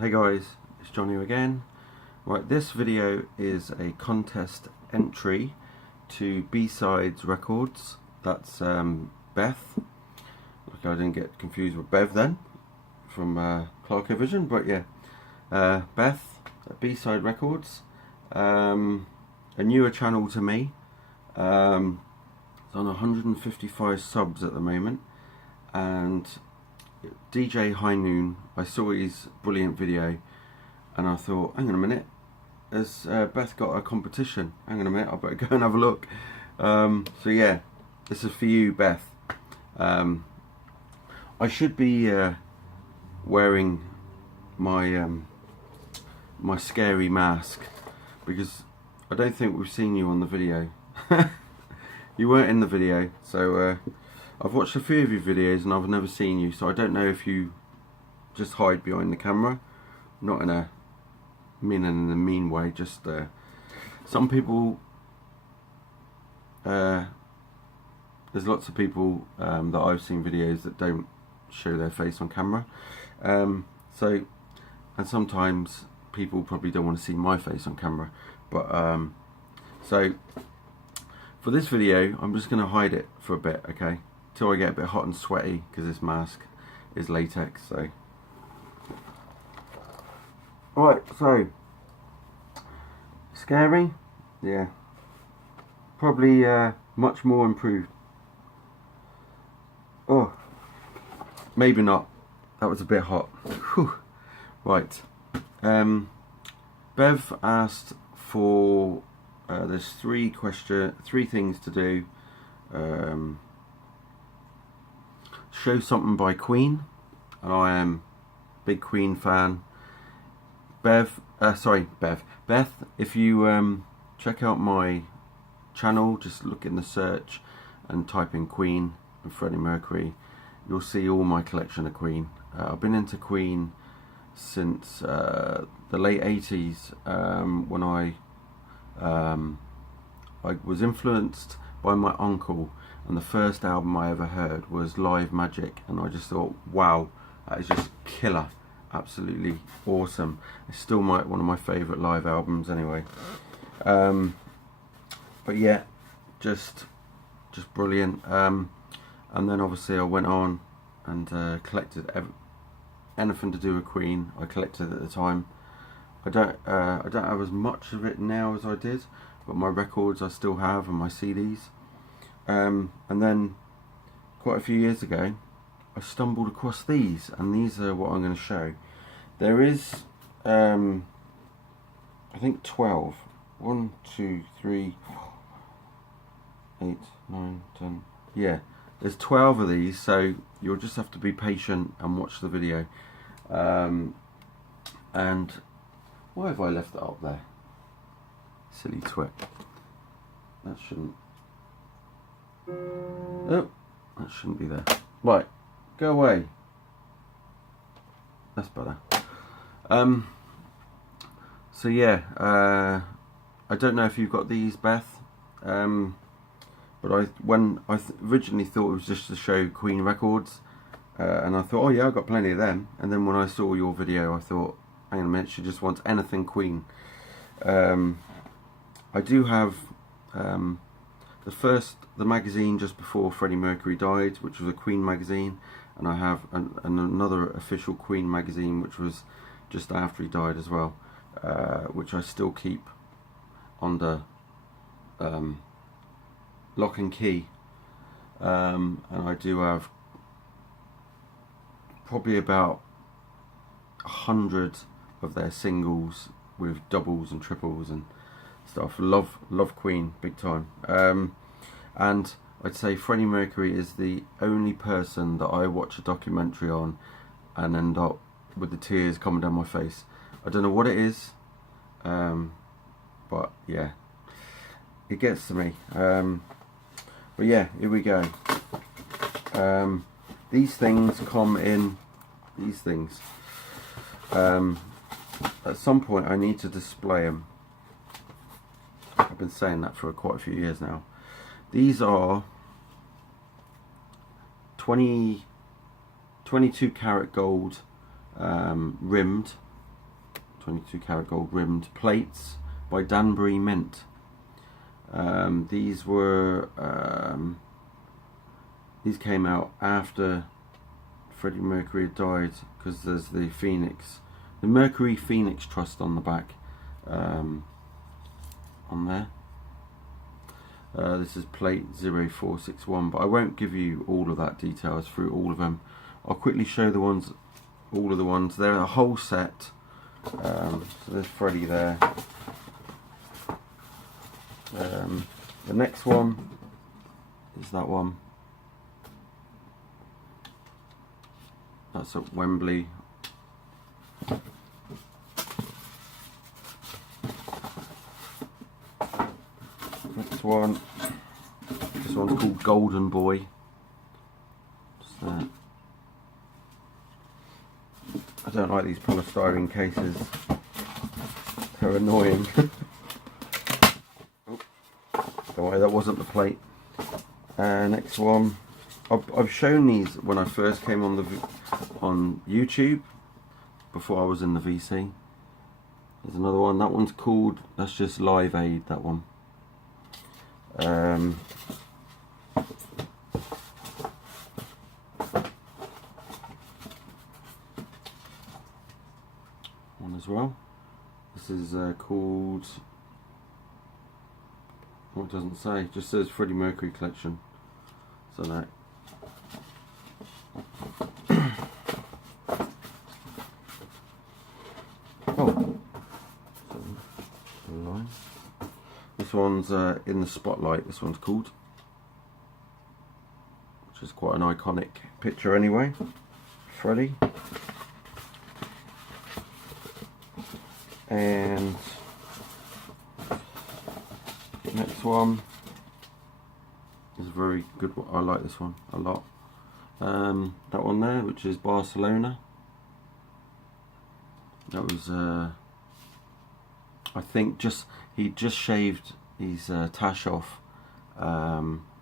Hey guys, it's Johnny again. Right, this video is a contest entry to B-Sides Records. That's Beth. Look, I didn't get confused with Bev then from Clarko Vision, but yeah, Beth at B-Side Records. A newer channel to me. It's on 155 subs at the moment, and DJ High Noon, I saw his brilliant video and I thought, hang on a minute, has Beth got a competition? Hang on a minute, I better go and have a look. So yeah, this is for you, Beth. I should be wearing my my scary mask, because I don't think we've seen you on the video. You weren't in the video, so I've watched a few of your videos and I've never seen you, so I don't know if you just hide behind the camera. Not in a mean way, just some people, there's lots of people that I've seen videos that don't show their face on camera, and sometimes people probably don't want to see my face on camera, but so for this video I'm just going to hide it for a bit, okay, till I get a bit hot and sweaty, because this mask is latex. So right, so scary, yeah, probably much more improved. Oh, maybe not, that was a bit hot. Whew. Right, Bev asked for there's three things to do. Show something by Queen, and I am a big Queen fan. Beth, if you check out my channel, just look in the search and type in Queen and Freddie Mercury, you'll see all my collection of Queen. I've been into Queen since the late 80s, when I was influenced by my uncle, and the first album I ever heard was Livinyg, and I just thought, wow, that is just killer, absolutely awesome. It's still one of my favourite live albums anyway. But yeah, just brilliant. And then obviously I went on and collected anything to do with Queen. I collected at the time. I don't have as much of it now as I did, but my records I still have, and my CDs. And then quite a few years ago I stumbled across these, and these are what I'm going to show. There is I think 12. 1, 2, 3, 4, 8, 9, 10. Yeah, there's 12 of these, so you'll just have to be patient and watch the video. And why have I left it up there? Silly twit. That shouldn't. Oh, that shouldn't be there. Right, go away. That's better. So yeah, I don't know if you've got these, Beth, but when I originally thought it was just to show Queen records, and I thought, oh yeah, I've got plenty of them. And then when I saw your video, I thought, hang on a minute, she just wants anything Queen. I do have the magazine just before Freddie Mercury died, which was a Queen magazine, and I have another official Queen magazine which was just after he died as well, which I still keep under lock and key, and I do have probably about 100 of their singles with doubles and triples and stuff. Love Queen big time. And I'd say Freddie Mercury is the only person that I watch a documentary on and end up with the tears coming down my face. I don't know what it is, but yeah, it gets to me. But yeah, here we go. These things come in these things. At some point I need to display them. I've been saying that for quite a few years now. These are 22 karat gold rimmed 22 karat gold rimmed plates by Danbury Mint. These came out after Freddie Mercury had died, because there's the Mercury Phoenix Trust on the back, on there. This is plate 0461, but I won't give you all of that details through all of them. I'll quickly show all of the ones. They're a whole set. So there's Freddie there. The next one is that one. That's at Wembley. Next one. This one's called Golden Boy. Just that. I don't like these polystyrene cases. They're annoying. Oh, don't worry, that wasn't the plate. Next one. I've shown these when I first came on YouTube, before I was in the VC. There's another one. That one's called, that's just livinyg, that one. One as well. This is called, what it doesn't say, it just says Freddie Mercury collection. So that. Oh, this one's in the spotlight. This one's called, which is quite an iconic picture anyway. Freddie. And next one is a very good one. I like this one a lot. That one there, which is Barcelona. That was I think he just shaved his tash off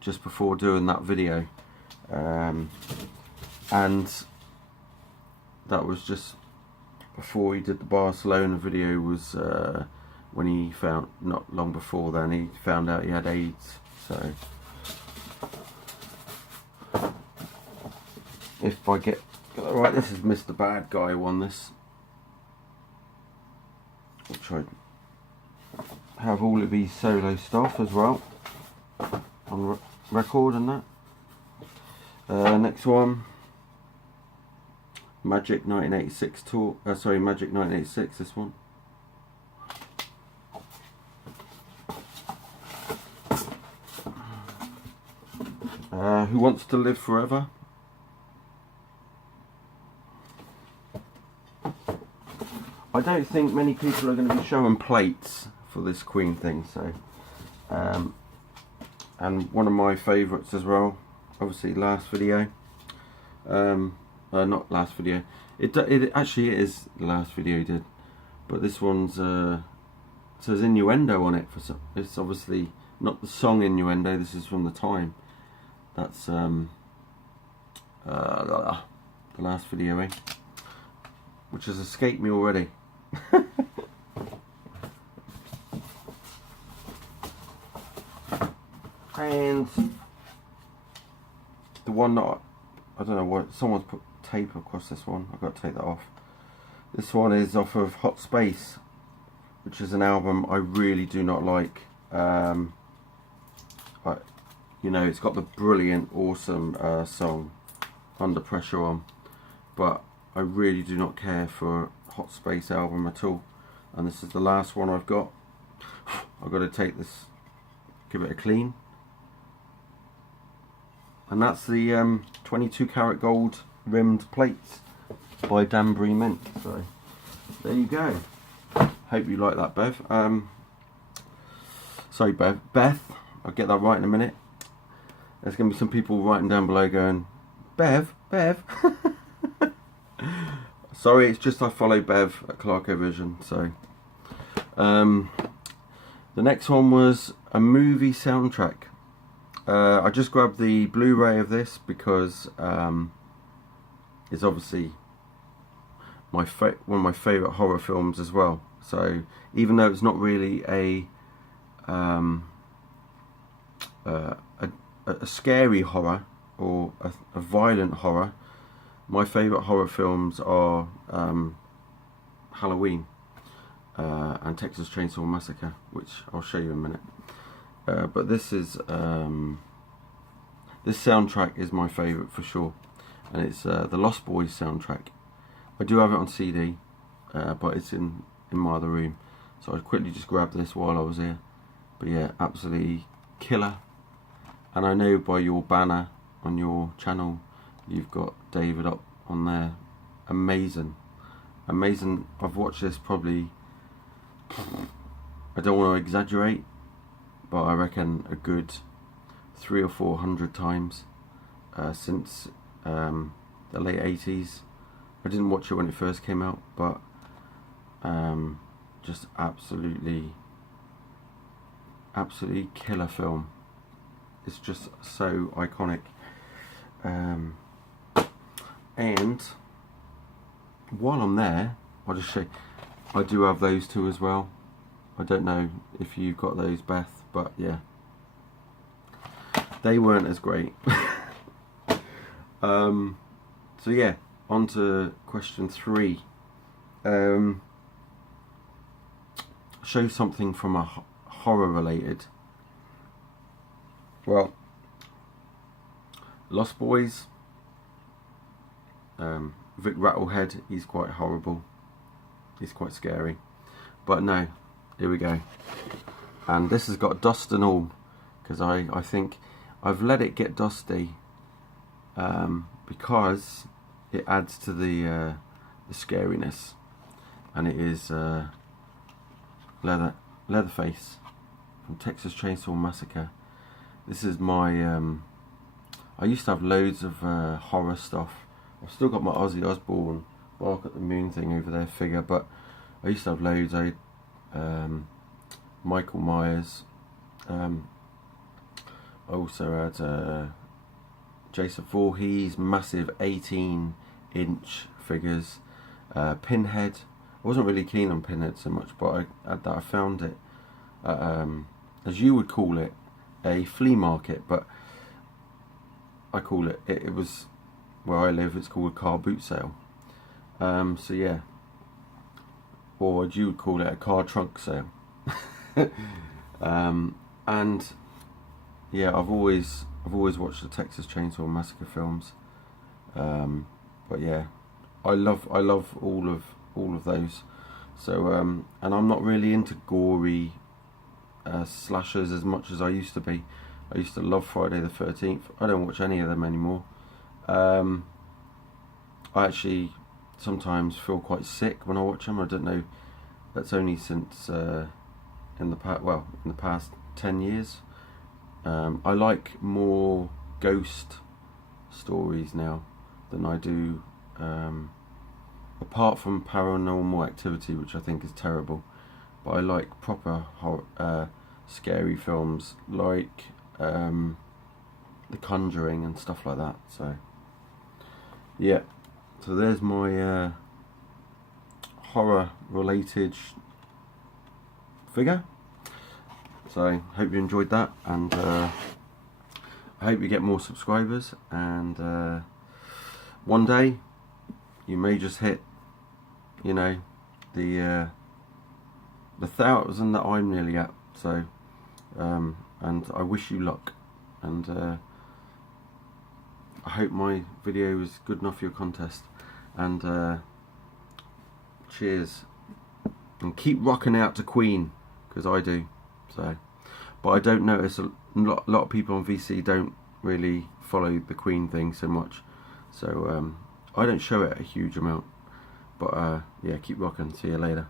just before doing that video, and that was just before he did the Barcelona video. Was when he found, not long before then, he found out he had AIDS. So if I get that right, this is Mr. Bad Guy won this, which I have all of his solo stuff as well on record and that. Next one, Magic 1986 tour. Sorry, Magic 1986. This one. Who Wants to Live Forever? I don't think many people are going to be showing plates for this Queen thing, so and one of my favourites as well, obviously last video, not last video, it actually is the last video he did, but this one's says Innuendo on it. It's obviously not the song Innuendo, this is from the time. That's the last video, which has escaped me already. And the one that I don't know what, someone's put tape across this one. I've got to take that off. This one is off of Hot Space, which is an album I really do not like. You know, it's got the brilliant, awesome song Under Pressure on, but I really do not care for Hot Space album at all. And this is the last one I've got. I've got to take this, give it a clean. And that's the 22 karat gold rimmed plates by Danbury Mint. So there you go. Hope you like that, Bev. Sorry, Beth. I'll get that right in a minute. There's going to be some people writing down below going, Bev. Sorry, it's just I follow Bev at Clarko Vision. So the next one was a movie soundtrack. I just grabbed the Blu-ray of this because it's obviously one of my favourite horror films as well. So even though it's not really a scary horror or a violent horror, my favourite horror films are Halloween and Texas Chainsaw Massacre, which I'll show you in a minute. But this is this soundtrack is my favourite for sure, and it's the Lost Boys soundtrack. I do have it on CD, but it's in my other room, so I quickly just grabbed this while I was here. But yeah, absolutely killer. And I know by your banner on your channel, you've got David up on there. Amazing, amazing. I've watched this probably, I don't want to exaggerate, but I reckon a good 300 or 400 times since the late 80s. I didn't watch it when it first came out, but just absolutely killer film. It's just so iconic. And while I'm there, I'll just show you, I do have those two as well. I don't know if you've got those, Beth, but yeah, they weren't as great. So yeah, on to question 3. Show something from a horror related. Well, Lost Boys, Vic Rattlehead, he's quite horrible, he's quite scary, but no, here we go. And this has got dust and all, because I think I've let it get dusty because it adds to the scariness, and it is Leatherface from Texas Chainsaw Massacre. This is my I used to have loads of horror stuff. I've still got my Ozzy Osbourne Bark at the Moon thing over there figure, but I used to have loads. I had Michael Myers. I also had Jason Voorhees, massive 18-inch figures. Pinhead. I wasn't really keen on Pinhead so much, but I found it at, as you would call it, a flea market, but I call it, it was where I live, it's called a car boot sale. So yeah, or as you would call it, a car trunk sale. And yeah, I've always watched the Texas Chainsaw Massacre films. But yeah, I love all of those. So and I'm not really into gory slashers as much as I used to be. I used to love Friday the 13th. I don't watch any of them anymore. I actually sometimes feel quite sick when I watch them. I don't know. That's only since in the past 10 years. I like more ghost stories now than I do. Apart from Paranormal Activity, which I think is terrible, but I like proper horror, scary films like The Conjuring and stuff like that. So yeah, so there's my horror related figure. So hope you enjoyed that, and I hope you get more subscribers, and one day you may just hit, you know, the 1,000 that I'm nearly at. So and I wish you luck, and I hope my video was good enough for your contest, and cheers, and keep rocking out to Queen, because I do. So, but I don't notice a lot of people on VC don't really follow the Queen thing so much, so I don't show it a huge amount. But yeah, keep rocking. See you later.